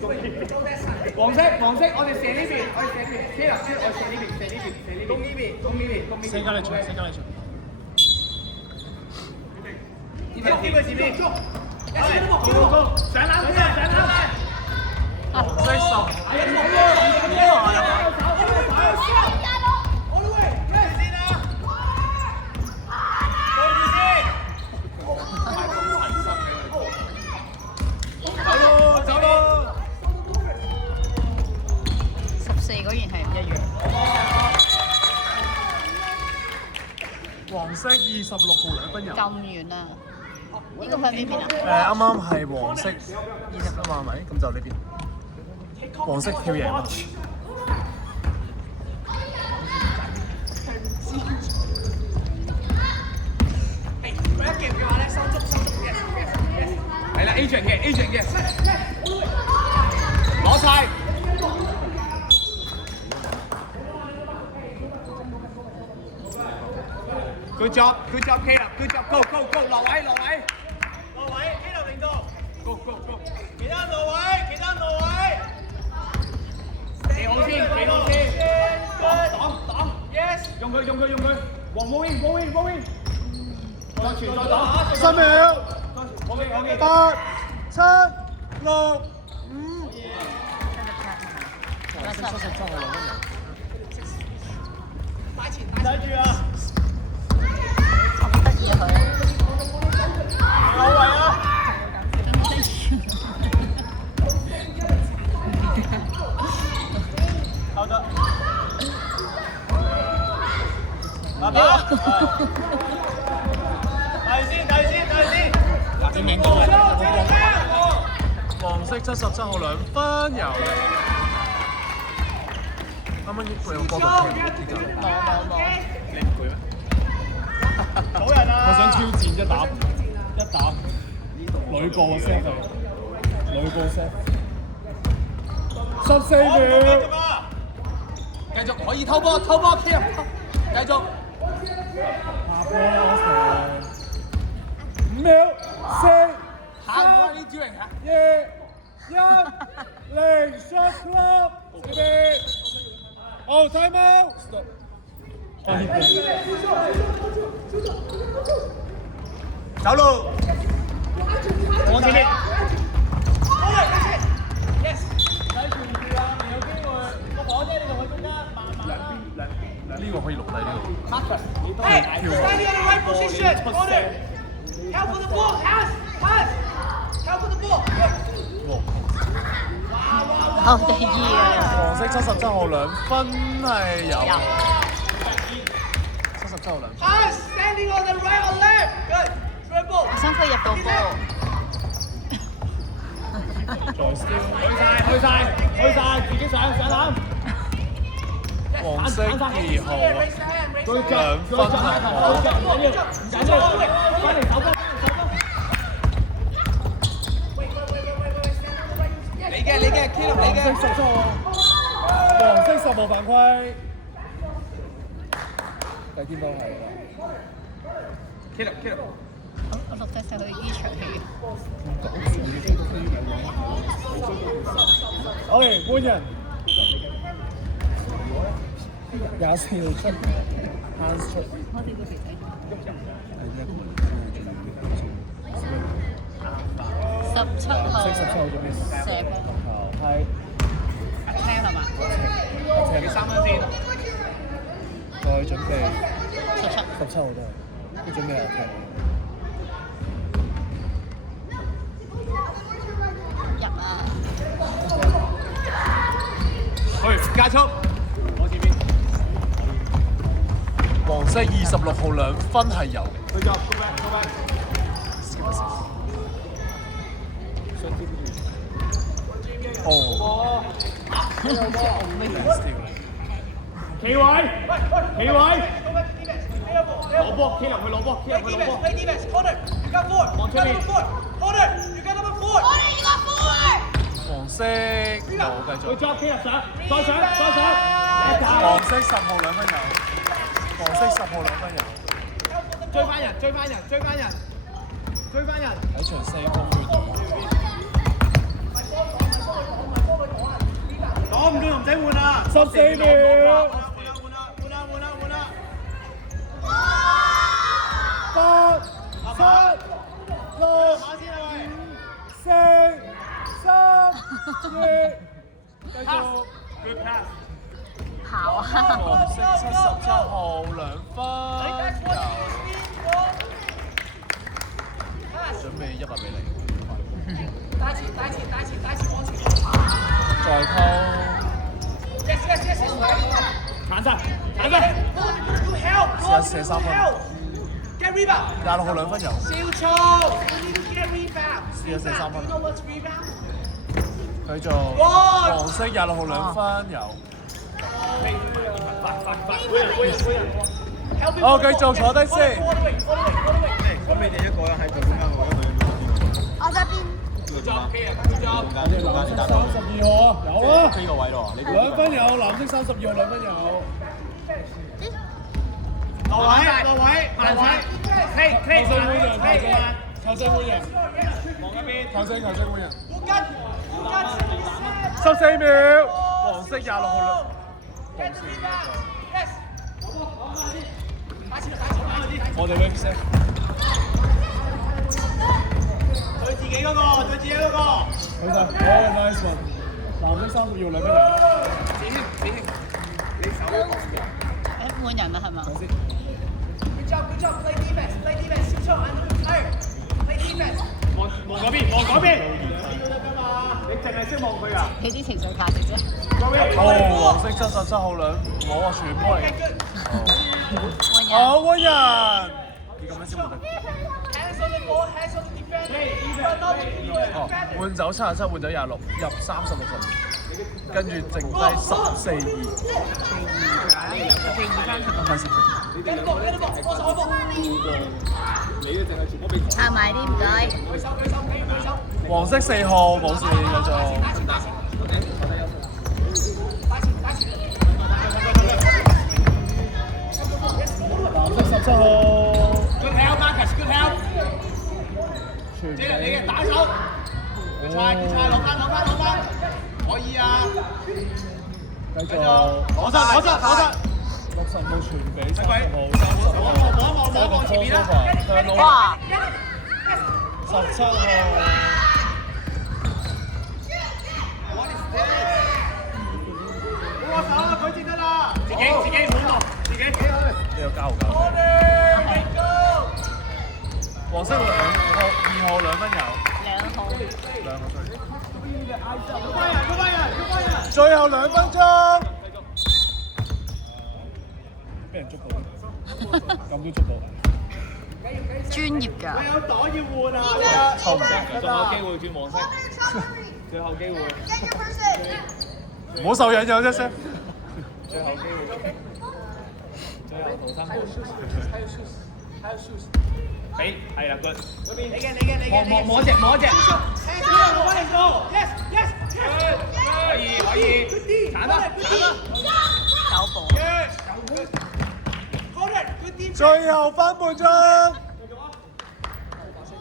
黃色，我哋射呢邊，我哋射呢邊，車頭先，我射呢邊，攻呢邊。四加你傳。呢邊前面，上籃，黃色10。14果然係唔一樣。黃色26號2分油。咁遠啊！呢個係邊邊啊？啱啱係黃色20啊嘛，係咪？咁就呢邊。黃色跳贏啦。係啦 ，agent 嘅，攞晒。Good job, Caleb. Good job, go. 落位 ，Caleb 領導 ，go。其他落位。企好先。擋 ，yes。用佢。黃 win。再傳再擋。3秒。OK。 8、7、6、5。黃色73號2分油。睇住啊！咁得意啊佢！有位啊！好的。爸爸。睇先。正面到嚟。黃色77號2分油。啱啱佢有波球踢㗎。冇。你唔攰咩？好人啊！我想挑戰一打女個 set 女個 set 14秒。繼續可以偷波 Caleb， 繼續。下波5秒4、下唔該呢招型嚇。2、1、0 shot clock。Oh time out。Stop。走路。往前面。Yes。睇住唔住啊！有機會個火車你同佢中間，慢慢啦。呢個可以錄低呢個。Marcus，你都係大跳。Stand in the right position. Order. Help for the ball. Pass. Help for the ball. 好得意啊！黃色77號2分係有。77號2分。Pass. Standing on the right or left. Good. Triple. 我想佢入到波。去晒，自己上籃。黃色2號2分係有。翻嚟手波。你嘅 ，Caleb 你嘅。黃色10號犯規。第邊波係 Caleb。我錄低晒佢呢場戲。OK，換人。24號出 ，hands 出。17號17號做咩？射波。係。聽係嘛你3分先。再準備17號都係，佢準備嚟踢。入啊！去加速。我前面。黃色26號2分係有。佢就 go back。哦。企位。攞波 ，Caleb 去攞波。Play defense. Corner. You got 4. 望出面。Corner. You got number 4. 黃色好繼續。Good job, Caleb 上，再上。黃色10號2分有。黃色10號2分有。追翻人。喺場4分半。使換啊14秒8、7、6、4、3、2，繼續。跑啊！黃色77號2分準備100俾你。再扣。彈晒，試下射3分。26號2分有。試下射3分。繼續。黃色26號2分有。好，繼續坐低先。咁你哋一個人喺度點解我一個人我這邊。32號有啊，飛個位咯，你2分有，藍色32號2分有。落位，慢位，球證換人，望一邊，球證換人。14秒，黃色26號我哋 wing set。對自己嗰個。好晒，好 nice one。藍色30號2分有。換人啦係嘛？望嗰邊，你淨係識望佢啊？你啲情緒價值啫。黃色77號2，我話傳波嚟嘅。好換人，你咁樣先換得。換走77，換走26，入30、60，跟住剩低14、2。行埋啲唔該。黃色4號冇事繼續。藍色17號。Good help, Marcus. Good help. 接嚟你嘅打手。佢猜，攞翻，可以啊。繼續。攞實。60號傳俾30號，望前面啦。哇！17號。握手啊！佢接得啦。自己唔好落，自己。呢個交。黃色2號2分有。2號。最後2分鐘。俾人捉到，咁都捉到。專業㗎。有袋要換啊！抽唔到，仲有機會轉黃色，最後機會。唔好受引誘啫，Sir。最後機會。最後逃生。俾係啦，good。你摸一隻。可以。鏟啦。搞波。最後翻半鐘。好笑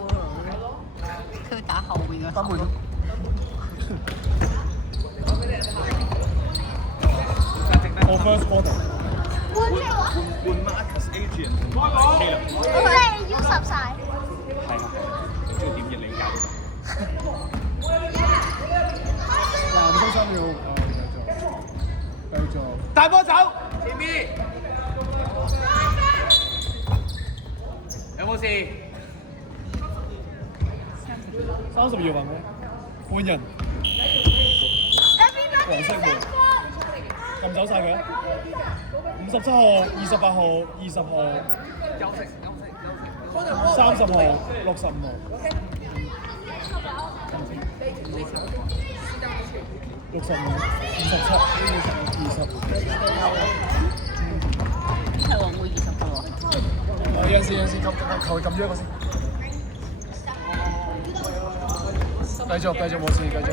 啊！佢打後面嘅。翻半鐘。我 first quarter。換 Marcus Adrian 同 Taylor。我哋要10晒。係啊，中意點嘅理解。藍色3秒，繼續。大波走，前面。有冇事？30秒換人。黃色換。撳走晒佢。57號、28號、20號。30號、65號。65、27、20。係喎，會20個喎。有陣時求佢撳咗一個先。繼續冇事，繼續。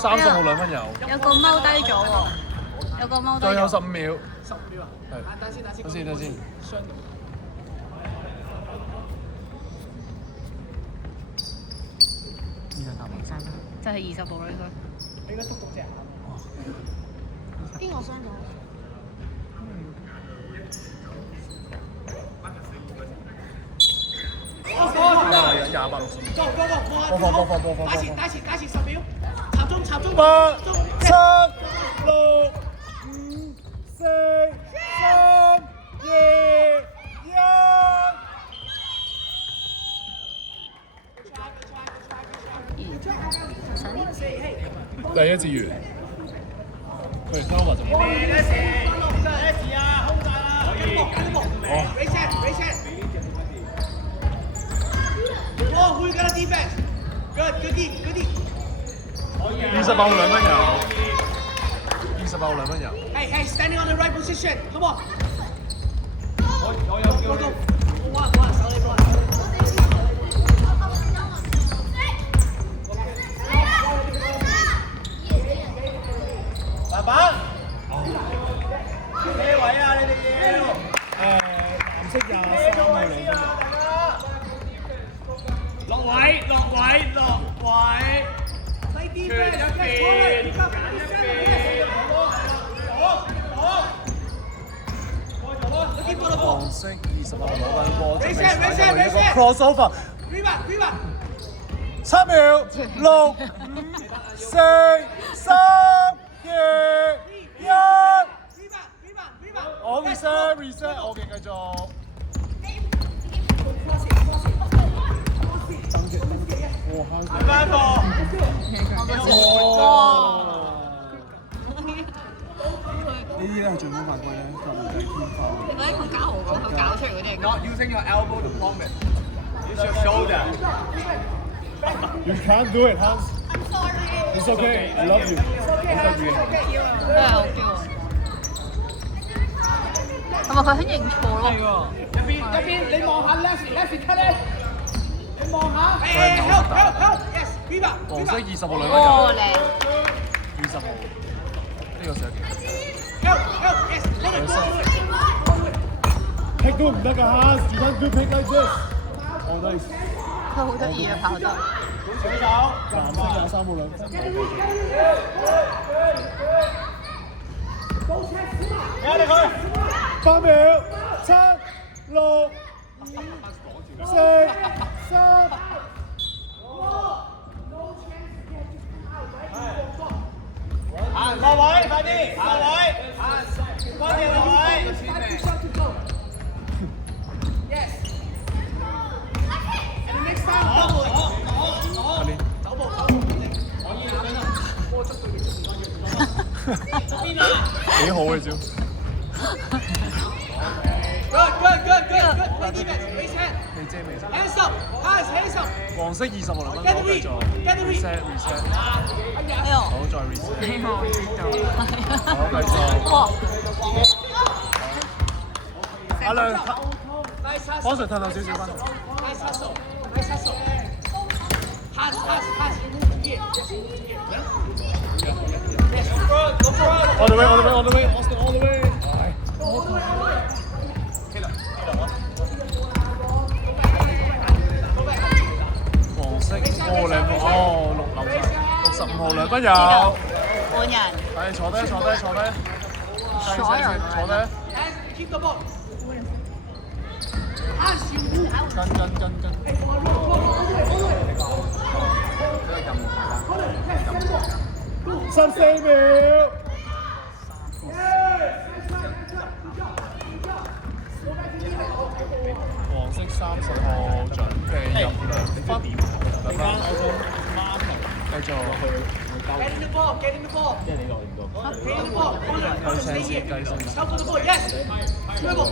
30號2分有。有個踎低咗喎，有個踎低。最後15秒。係。等先。神啊！就係20號啦應該。應該篤隻。邊個傷咗？打前10秒，集中8、7、6、5、4、3、2、1。第一次完，佢哋收埋就。Who you got a defense? Good. 20號2蚊有，20號2蚊有。Hey, standing on the right position. Come on. 爸爸，咩位啊？你哋要？藍色23號2蚊。落位。細啲咩？一邊。黃色20號2蚊波，準備踩入一個 crossover。7秒，6、5、4、3、2、1。我 reset， OK， 繼續。翻波。呢啲咧係最冇犯規咧，就唔計天花。你覺得佢搞我講，佢搞出嚟嗰啲係 Not using your elbow to palm it. Use your shoulder. You can't do it, Hans. It's okay. I love you. 真係好驕傲。同埋佢肯認錯咯。一邊，你望下 Leslie cut 咧。你望下。help. Yes, Viva. 黃色20號2蚊有。靚。20號。呢個上嘅。Help. Yes, let it go. Pick 都唔得㗎 Hans. You can't do pick like this. Oh nice. 佢好得意啊，跑得。小手。藍色23號2蚊。有你佢。8秒，7、6、5、4、3。落位，快啲，落位，關鍵落位。Yes。Next time，走步。幾好嘅招。Good. Raise hand。未遮。Hands up，黃色20號2蚊，繼續。reset。好，再 reset。好，繼續。阿亮，幫手褪後少少翻。Nice hustle. Hands. On the way. Austin, all the way. 黃色2號65號2蚊有。換人。係坐低。所有人。Hands, keep the ball. Hands, you move. 跟。14秒。黃色30號準備入2分。繼續去。Get in the ball. Get in the ball. Stay here. Stop for the ball. Yes. Dribble.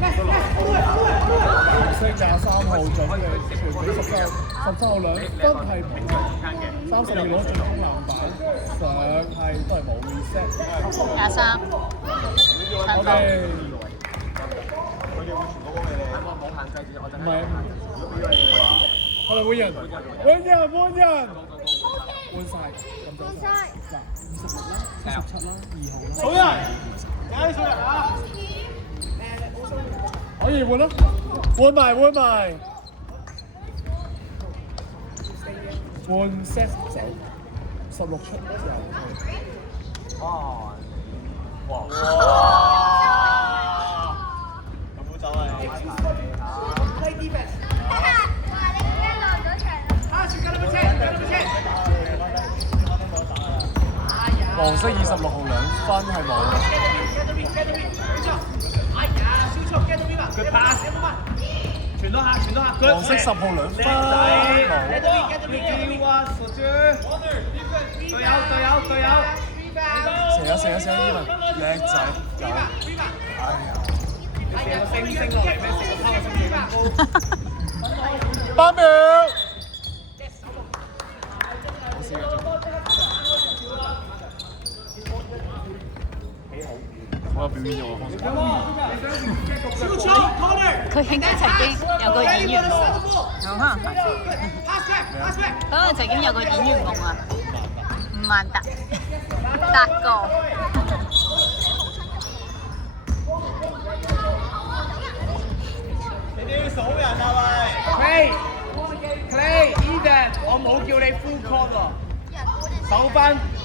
黃色23號準備傳俾13號2分係平，30秒攞進攻籃板，上係都係冇 reset。23。OK。唔係，我哋換人，換晒，咁就嗱26啦，77啦，2號啦，數人，數人啊！可以換啦，換埋。半 set 走16出之後。哦，哇！有冇走啊？黃色26號2分係冇。佢 pass，傳多下，傳多下。黃色10號2分冇。隊友。射啊 Evan， 叻仔有。哎呀！星落嚟咩？射個拋個星咁高。8秒。我有表演咗佢應該曾經有個演員夢，有可能係。可能曾經有個演員夢啊，吳萬達，達哥。你哋要數人啊喂 ！Clay Eden， 我冇叫你 full court 喎，守翻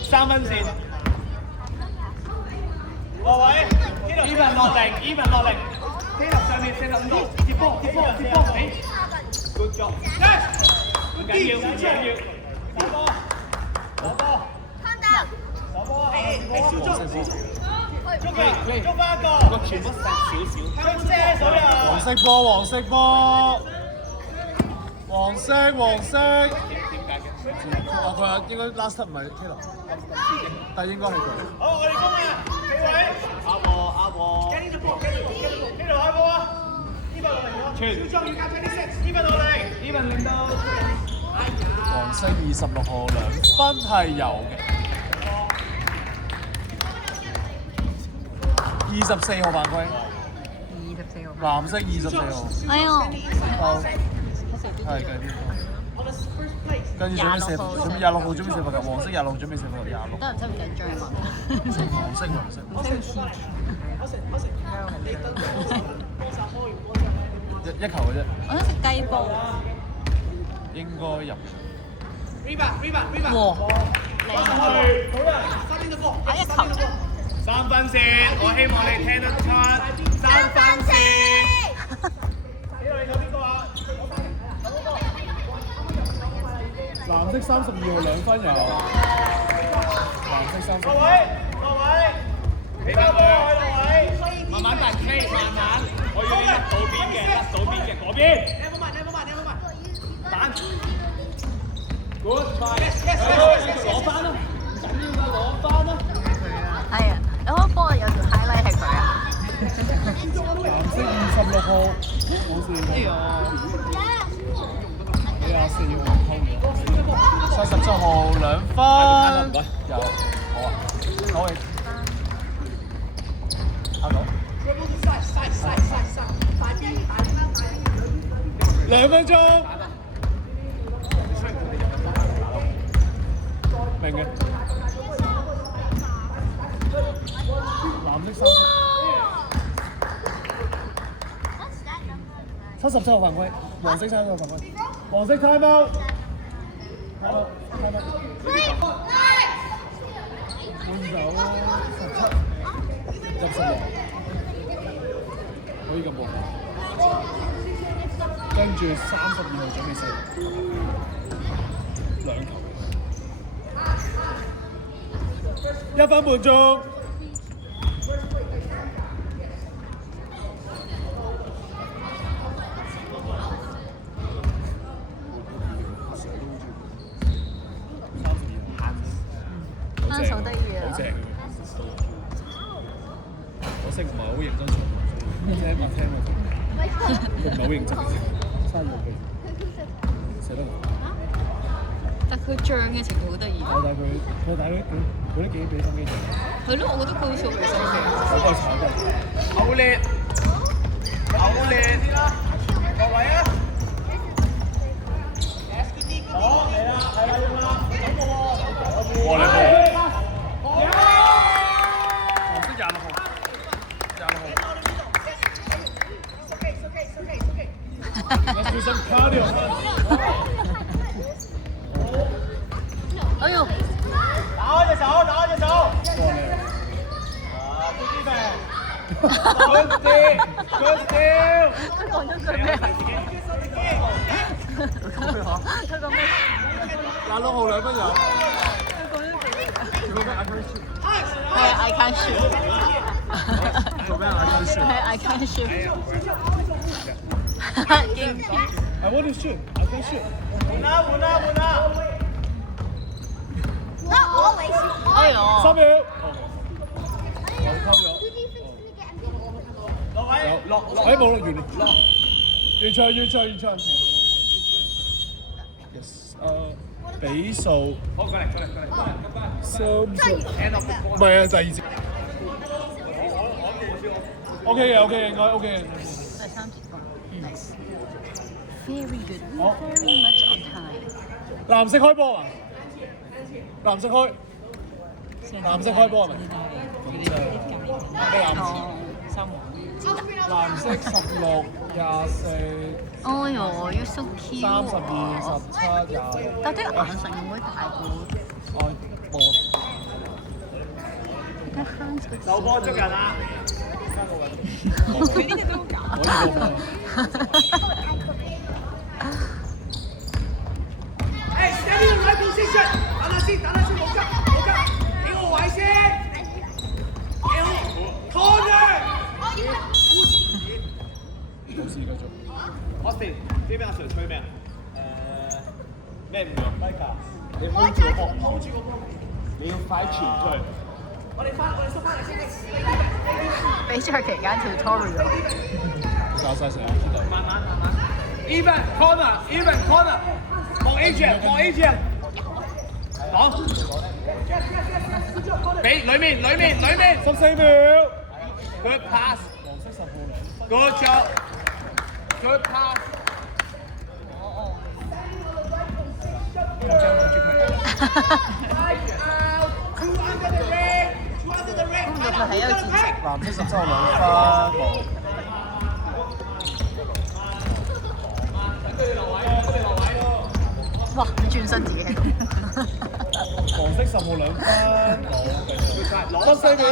3分線。各位 ，Even 落嚟 ，Taylor 上面45度，接波，good job， 唔緊要，攞波，捉翻一個，全部殺少少，將遮所有。黃色波。點解嘅？佢應該 last 唔係 Taylor， 但應該係佢。好，我哋攻啊！企位，阿和，跟住波，Taylor 開波啊！呢個落嚟咗，傳，小莊要加26，呢個落嚟，呢個令到，黃色26號2分係有嘅。24號犯規。24號。藍色24號。哎呦！係計啲。跟住準備26號準備射罰球，黃色26號準備射罰球26。得唔使唔緊張啊？黃色。一球嘅啫。我想食雞煲。應該入。哇！靚一球。3分線，我希望你聽得出3分線。呢度你投邊個啊？藍色32號2分有。藍色32。各位，你翻波喺度位，慢慢彈 K， 慢慢，我要你甩到邊嘅，嗰邊。你好慢，彈。Good try， 攞翻啦，唔緊要㗎，攞翻啦。係啊，你可唔可以幫我有條 highlight 係佢啊？藍色26號，冇事。24號偷咗。77號2分。有，好啊，好嘅。阿佬。2分鐘。明嘅。藍色37號犯規，黃色37號犯規，黃色 time out。換走17，入16，可以咁喎。跟住32號準備射2球，1分半鐘。好得意啊！好正，可惜唔係好認真做，聽我聽佢唔係好認真，嘥咗佢，寫得唔好。但佢漲嘅程度好得意。佢都幾俾心機做。係咯，我覺得佢好似好俾心機。手夠炒真。好叻，各位啊！好，嚟啦，用啦，哇！你好。黃色26號。Let's do some cardio. Good steal. Good steal. 佢講咗句咩啊？佢講咩？廿六號2分有。係 I can shoot。做咩 I can shoot？係 I can shoot。勁啲。I want to shoot. I can shoot. 換啦！那我為是哎呦3秒。我溝咗。落位，落。冇落完場。Yes， 比數。好，過嚟。 30。唔係啊，第二節。OK 嘅，應該 OK 嘅。第三節歌 ，nice。Very good. Very much on time. 藍色開波啊！藍色開波係咪？咩藍色？藍色16、24。哎呦，you're so cute。32、17、26。但係啲眼神會唔會大過？冇。留波捉人啊！佢呢個都好搞。Steady in right position，等下先，冇急，俾我位先。Corner。冇事繼續。Austin，呢邊阿 Sir 吹咩啊？咩唔用 ？Mike， 你 hold 住個波，你要快傳出去。我哋縮翻嚟先。比賽期間 tutorial。教曬成日。慢慢。Even corner。望 Adrian，講，俾裏面14秒。 ，good pass， 黃色10號2分。 good job，good pass。佢係有戰績。藍色17號2分。冇。哇！轉身自己喺度。黃色10號2分。冇。14秒。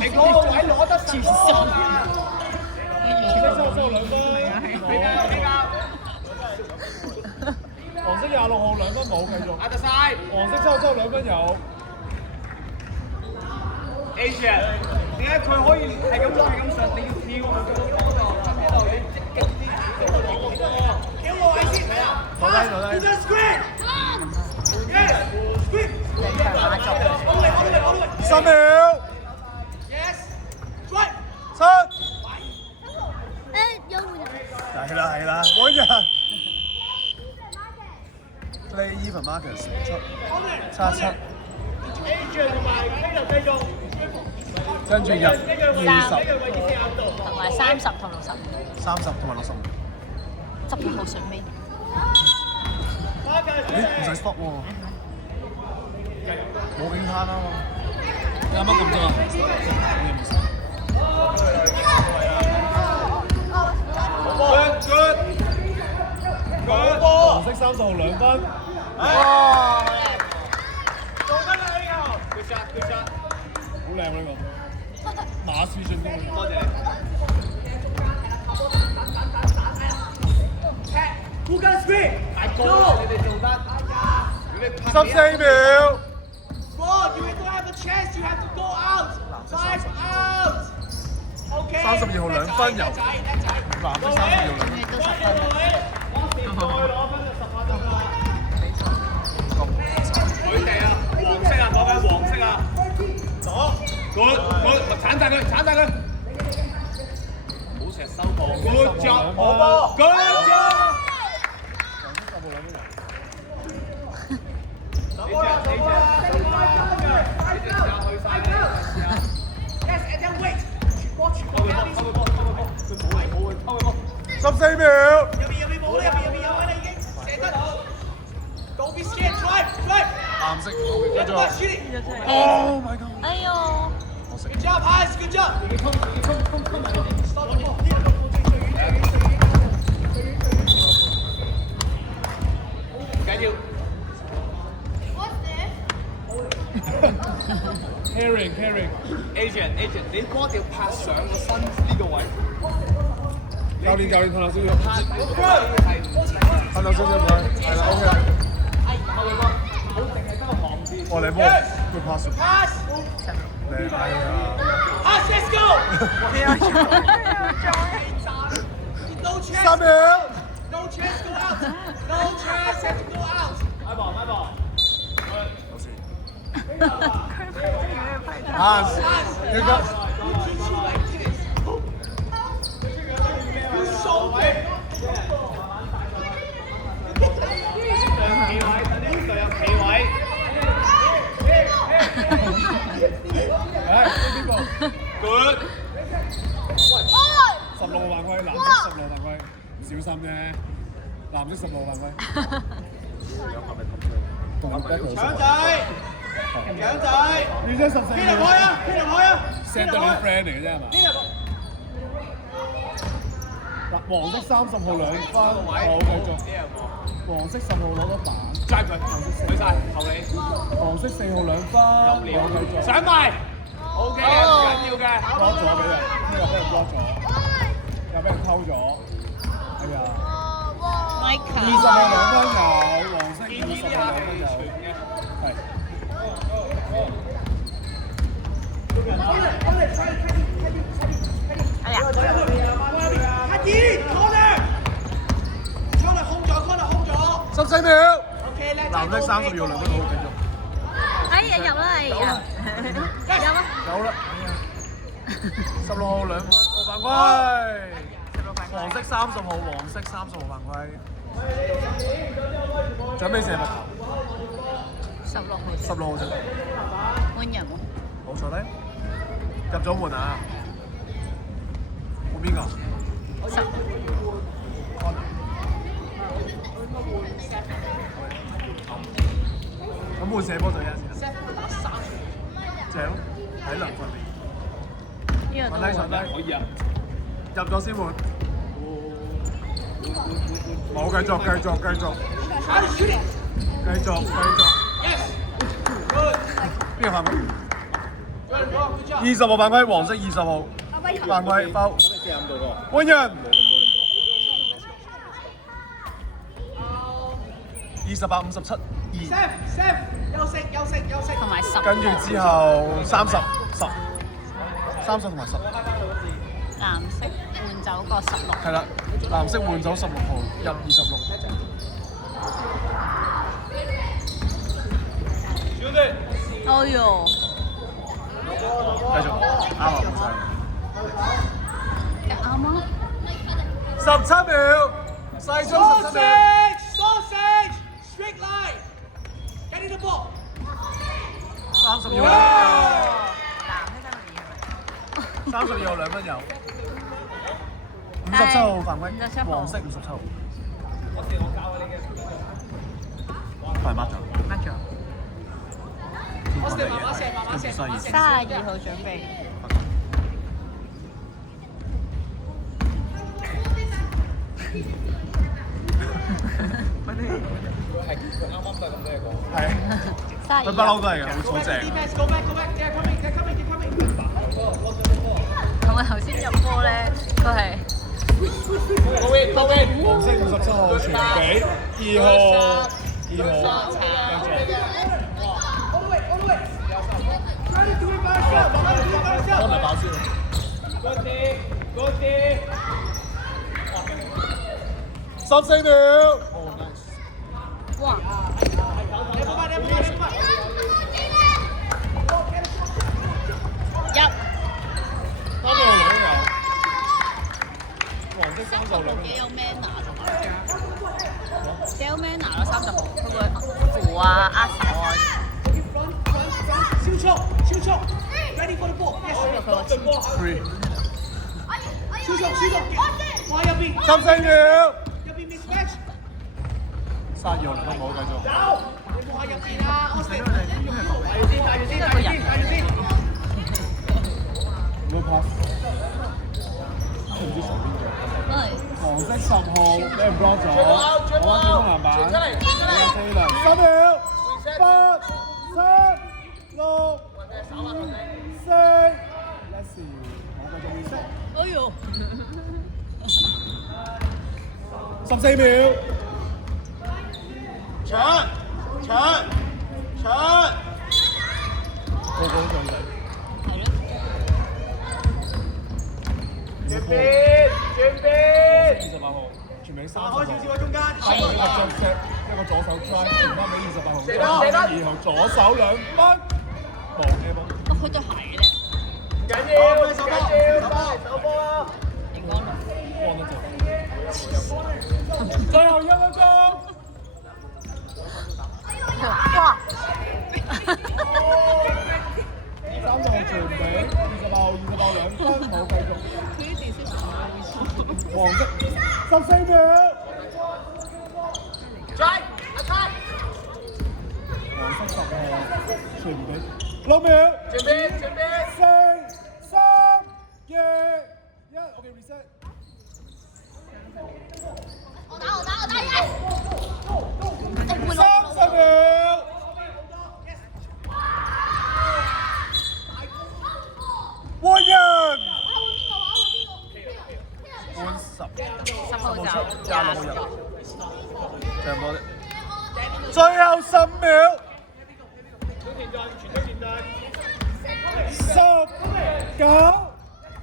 你嗰個位攞得轉身。黃色17號2分。比較。黃色26號2分冇繼續。壓得晒。黃色7號2分有。Adrian，點解佢可以係咁上？你要跳啊！呢度你積極啲，叫我位先。攞低。3秒。7。有換人。係啦，冇人。Play even Marcus 7。Adrian 同埋 Taylor 繼續。跟住入20。同埋30同60。30同埋65。執到好上尾。咦？唔使 stop 喎。冇影攤啊嘛。你啱啱撳咗啊？Good。黃色30號2分。哇！做得啦呢個。Good shot。好靚呢個。馬斯進攻。多謝。Who can screen？大哥，你哋做得。14秒。Ball, you don't have a chance. You have to go out. 5 out. OK。32號2分由。藍色32號2分。都10分。再攞分就10分得啦。佢哋啊，黃色啊，講緊黃色啊。左。Good。鏟曬佢。好成日收波。Good job。好波。Good job。14秒。入邊冇啦，入邊有啦已經射得。Don't be scared, try。藍色，繼續。續。Oh my god！哎呦！ Good job, Ice. Good job. 唔緊要。carrying。Agent，你波條拍上個身呢個位。教練褪後少少，拍係褪後少少佢，係啦 OK。好淨係得個旁邊。我嚟波，good pass。你係啊。Pass let's go。3秒。No chance go out. No chance have to go out. 買波。Pass。你個。Good。16號犯規，藍色16號犯規，小心啫。藍色16號犯規。搶仔。你真14。邊入去啊 ！set 得啲 friend 嚟嘅啫係嘛？嗱，黃色30號2分，好繼續。黃色10號攞咗板，揸佢，去晒後你。黃色4號2分，好繼續。上埋 ，OK 嘅，唔緊要嘅。block 咗俾人，呢個俾人 block 咗，又俾人偷咗，哎呀！20號2分有，黃色20號2分有，係。哎呀！14秒。藍色30秒2分好繼續。哎呀入啦哎呀！入啊！有啦。16號2分冇犯規。黃色30號，黃色30號犯規。準備射罰球。16號。16號啫。換人喎。冇錯咧，入咗門啊！換邊個？10。咁換射波就有時。正，體能訓練。呢個問題上低可以啊。入咗先換。冇繼續。邊個犯規？20號犯規，黃色20號犯規，foul。換人。28-57-2。同埋10。跟住之後30同埋10。藍色換走個16。係啦，藍色換走16號，入26。小弟。哎呦！繼續，啱啊，冇晒。啱啊！17秒，細鐘17秒。Sausage, straight line, get in the ball. 30秒。32號2分有。57號犯規，黃色57號。我教你嘅。快抹咗。32號準備。係。佢不嬲都係嘅，好正。同埋頭先入波咧，佢係。黃色57號傳俾2號。我咪爆先。14秒。哇！幾有 manner 同埋幾有 manner 咯，30號佢會扶啊、握手啊。超速 ，ready for the ball。3。超速，哇入邊。14秒。入邊 mismatch。32號2分冇繼續。你望下入邊啊 ，Austin。帶住先。冇 pass。唔知上邊嘅。黃色10號俾人 block 咗，我見到籃板，4秒，8、7、6、5、4、3、2、1。四，一時，我繼續 reset。哎呦， 14秒，搶，個個都進嚟。係咯。轉邊28號，全名30號。開少少喺中間。一個着石，一個左手 drive，傳翻俾28號。射得然後左手2分，冇 A 波。哦，佢對鞋嘅咧，唔緊要，手波啊！熒光綠。幫得就。最後1分鐘。哇！ 30號傳俾28號2分，冇繼續。佢啲字識唔黃色14秒。Drive，阿泰。黃色10號傳俾6秒。轉邊4、3、2、1 ，OK reset。我打30秒。換人。換10號就26個人。長波的。最後10秒。10、9、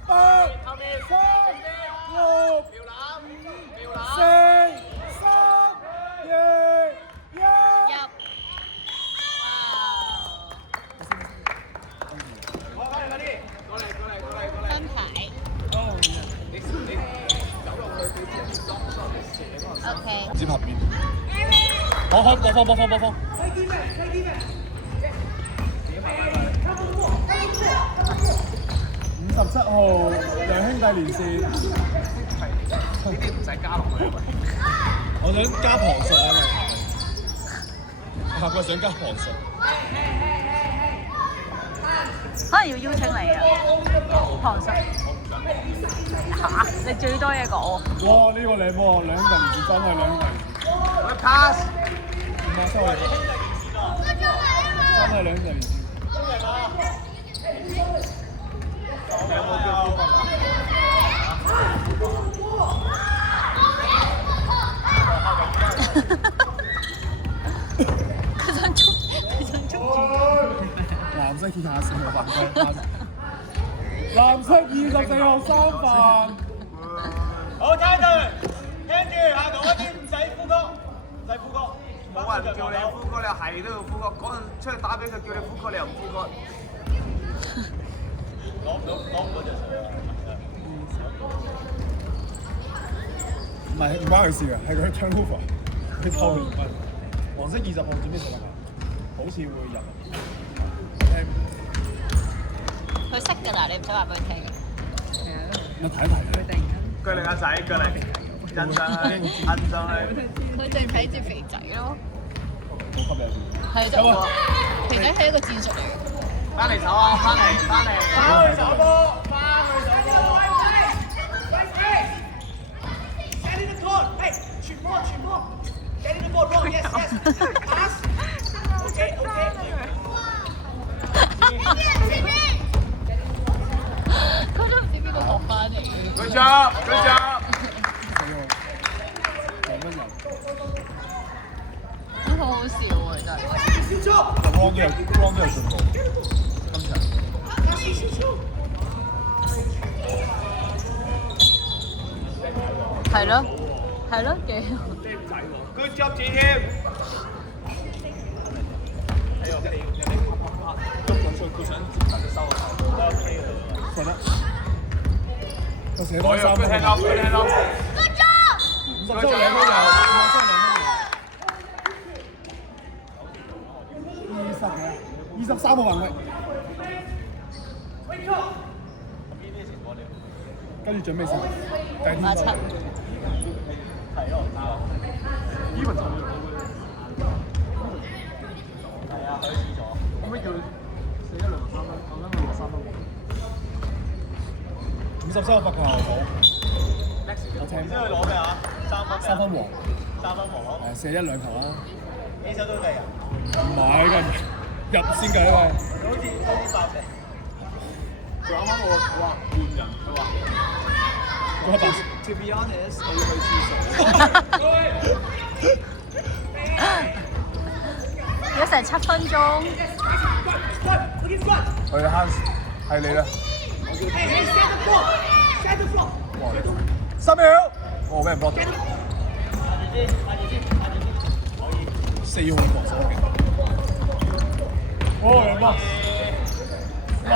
8、7、6、4、3、2、1。入。哇！分牌。OK。接合面。播放。57號兩兄弟連線。呢啲唔使加落去啊！我想加旁述啊！我想加旁述。可能要邀請你啊，旁述。嚇！你最多嘢講。哇！呢個靚波啊！兩兄弟連線真係兩兄弟連線。我 pass。唔係 sorry。真係兩兄弟連線。佢想捉住。藍色24號犯規。藍色24號3犯。好，睇住，聽住下同一啲唔使呼吸，冇人叫你呼歌，你係都要呼歌。嗰陣出去打比賽叫你呼歌，你又唔呼歌。攞唔到隻手。唔關佢事嘅，係佢 turnover，佢偷完分。黃色20號準備上場，好似會入。佢識㗎啦，你唔使話俾佢聽。咪睇一睇。腳力阿仔，腳力印上去，印上去。佢淨睇隻肥仔咯。好吸引。係就話，肥仔係一個戰術嚟嘅。翻嚟手啊！翻嚟。翻去手波。Get in the court，係傳波。Get in the ball，yes。Pass。OK。佢都唔知邊個學翻嚟嘅。Good job。好好笑啊！真係。汪都有進步。今場。係咯，幾好。Good job，子謙。佢想接近收啊！覺得。我寫多3分。Good hand up。 Good job！ 50周2分有。23號運力。跟住準備先。第57。可唔可以叫佢4-1-2-3分？我諗佢3分王。53號罰球好。我請。先去攞咩啊？3分王。3分王。4-1-2球啦。呢手都計啊？唔係，梗係入先計啊佢啱啱我話換人，佢話喂，佢係 To be honest，我要去廁所。要成7分鐘。佢慳係你啦。哇！3秒。哦，俾人 block 咗。4號嘅防守嘅。哦，有冇？哇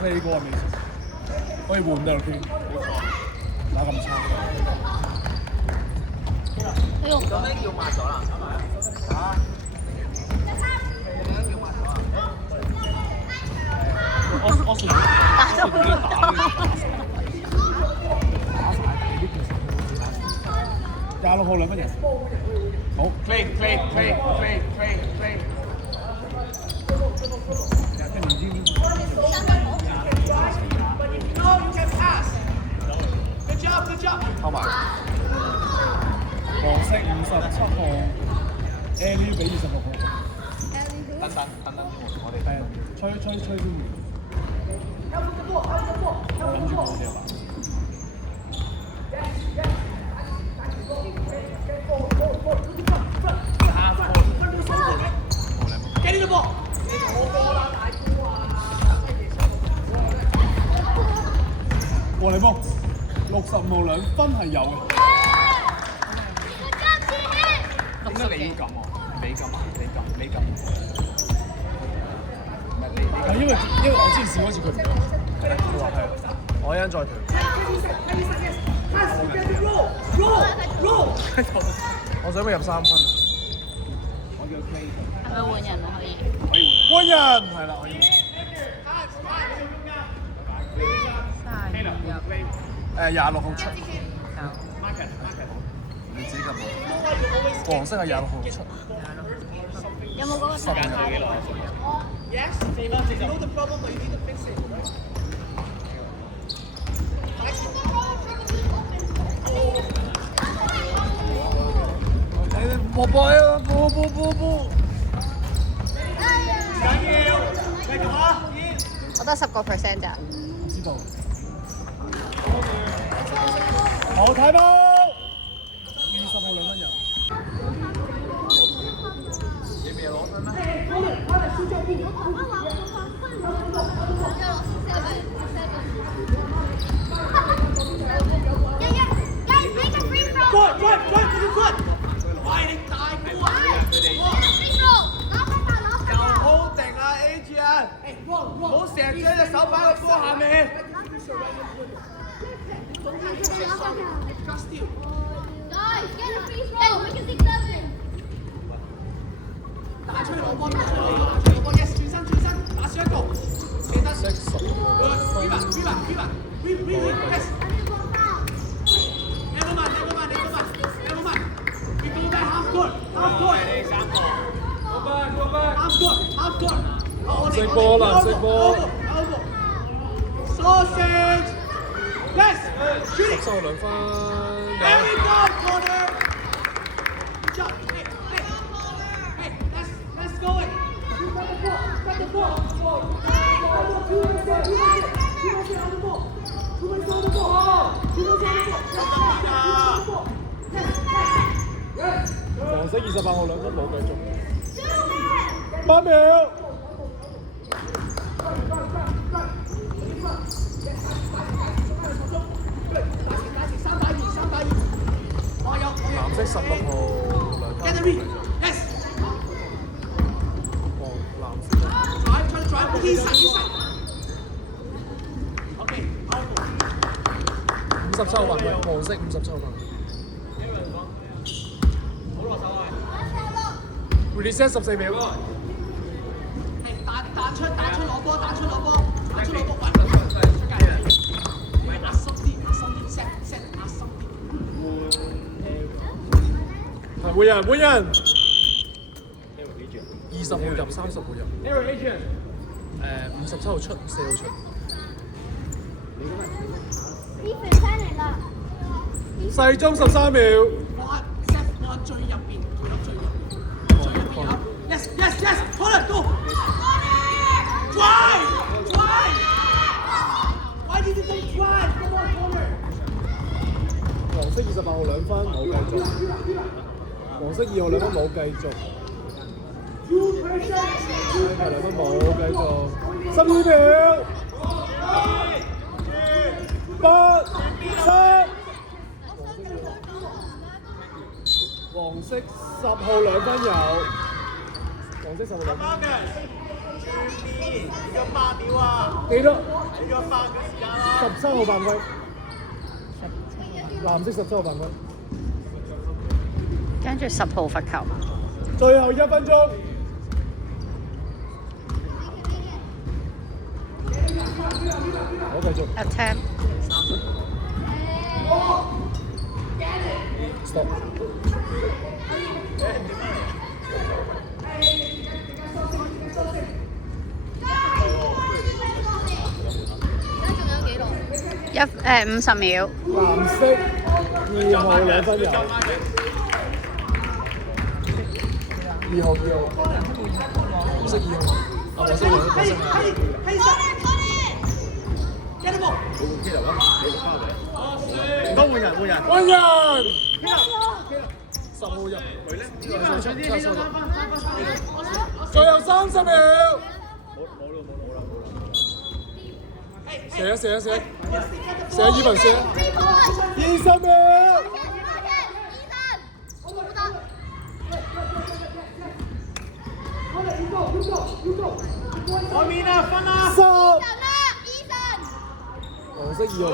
！play 嗰個未可以換得啦，佢打咁差。哎呦！咁樣叫抹咗啦，嚇？我算打到打26號2分人。好 play。เข้ามา黃色57號 ，Ellie 俾26號。等等，我哋係吹先。諗住我哋啦。和你幫60號2分係有嘅。點解你要撳喎？你撳。係因為我之前試嗰次佢唔得。佢話係，我一陣再調。我想佢入3分。係咪換人啊？可以。換人係啦，我要。26號出。你自己撳喎。黃色係26號出。有冇嗰個時間？波波啊！波！我得10%咋。知道。好睇波！20號2分人。你未攞分咩？好定啊 ，Adrian！ 唔好成日將隻手擺喺個波下面。打出去攞波，yes， 轉身，打少一個，記得。Yes。Never mind。We go back half court。Half court。藍色波。Sausage。Yes。收2分。Very good corner。Good job。Let's go it。黃色28號2分冇繼續。8秒。藍色16號2分。Yes。藍色。57號1分，黃色57號1分。Reset 14秒。彈出攞波，喂，壓心啲 set 壓心啲。換人。20號入，30號入。57號出，4號出。細中13秒。我 set 我最入邊，佢粒最入邊。Yes, go! Drive! Why did you say drive? Come on, corner! 黃色28號2分冇繼續，黃色2號2分冇繼續，2分冇繼續，12秒，8、7，黃色10號2分有，黃色10號2分。要8秒啊！幾多？要8嘅時間啦。13號犯規，藍色17號犯規。跟住10號罰球。最後1分鐘。好，繼續。Attempt。Stop。50秒。藍色2號2分有，2號，紅色2號，黃色2號。唔該換人。換人，10號入，最後30秒。射伊文射，20秒。外面啊，分啊10。黃色2號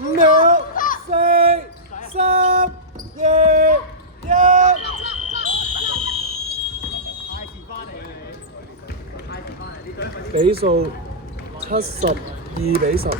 5秒，4、3、2、1。比數72比15。